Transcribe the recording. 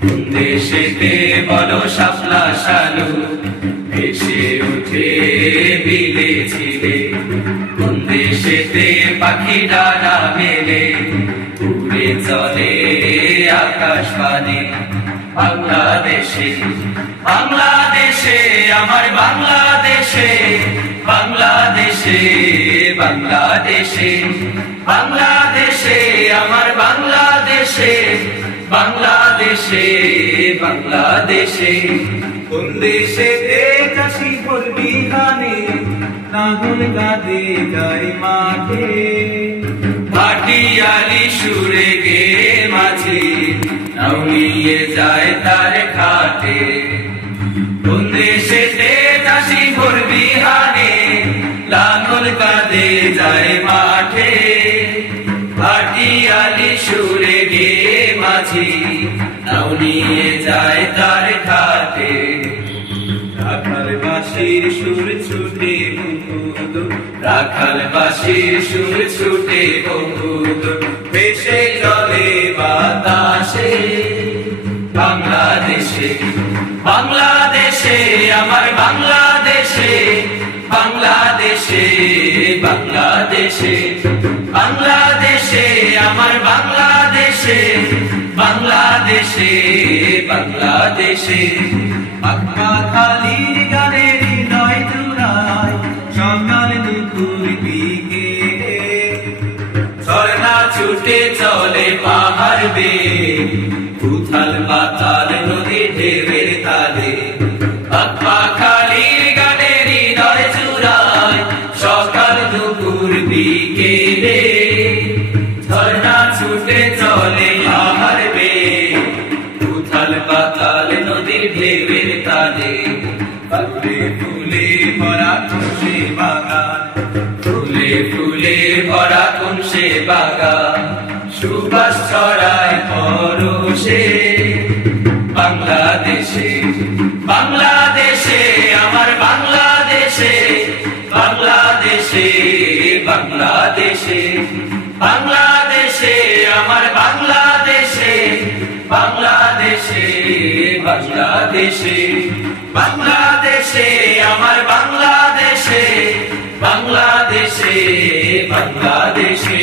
কোন দেশেতে বলো শাপলা শালু ভেসে উঠে বিলে ছিলে, কোন দেশেতে পাখি ডানা মেলে উড়ে চলে আকাশ পানে। বাংলাদেশে বাংলাদেশে আমার বাংলাদেশে, বাংলাদেশে বাংলাদেশে বাংলাদেশে আমার বাংলাদেশে, বাংলাদেশে বাংলাদেশে। কোন দেশেতে চাষি ভোর বিহানে লাঙল কাঁধে যায় মাঠে, ভাটিয়ালি সুরে গে মাঝি নাও নিয়ে যায় তার ঘাটে। কোন দেশেতে চাষি ভোর বিহানে লাঙল কাঁধে যায় মাঠে, ভাটিয়ালি সুরে গে মাঝি নাও নিয়ে যায় তার ঘাটে। রাখাল বাঁশির সুর ছুটে বহুদূর, রাখাল বাঁশির সুর ছুটে বহুদূর ভেসে চলে বাতাসে। বাংলাদেশে বাংলাদেশে আমার বাংলাদেশে, বাংলাদেশে বাংলাদেশে বাংলাদেশে আমার বাংলাদেশে, বাংলাদেশে বাংলাদেশে। পাখালির গানের হৃদয় জুড়ায় সকাল দুপুর বিকেলে, ঝর্ণা ছুটে চলে পাহাড় বেয়ে উথাল পাতাল নদী ঢেউয়ের তালে। পাখালির গানের হৃদয় জুড়ায় সকাল দুপুর বিকেলে, ঝর্ণা ছুটে চলে পাহাড় বেয়ে উথাল পাতাল নদীর ঢেউয়ের তালে। ফুলে ফুলে ভরা খুশি বাগান, ফুলে ফুলে ভরা কোন সে বাগান সুবাস ছড়ায় পরশে। বাংলাদেশে বাংলাদেশে আমার বাংলাদেশে, বাংলাদেশে বাংলাদেশে বাংলাদেশে আমার বাংলাদেশে, বাংলাদেশে বাংলাদেশে বাংলাদেশে আমার বাংলাদেশে, বাংলাদেশে বাংলাদেশে।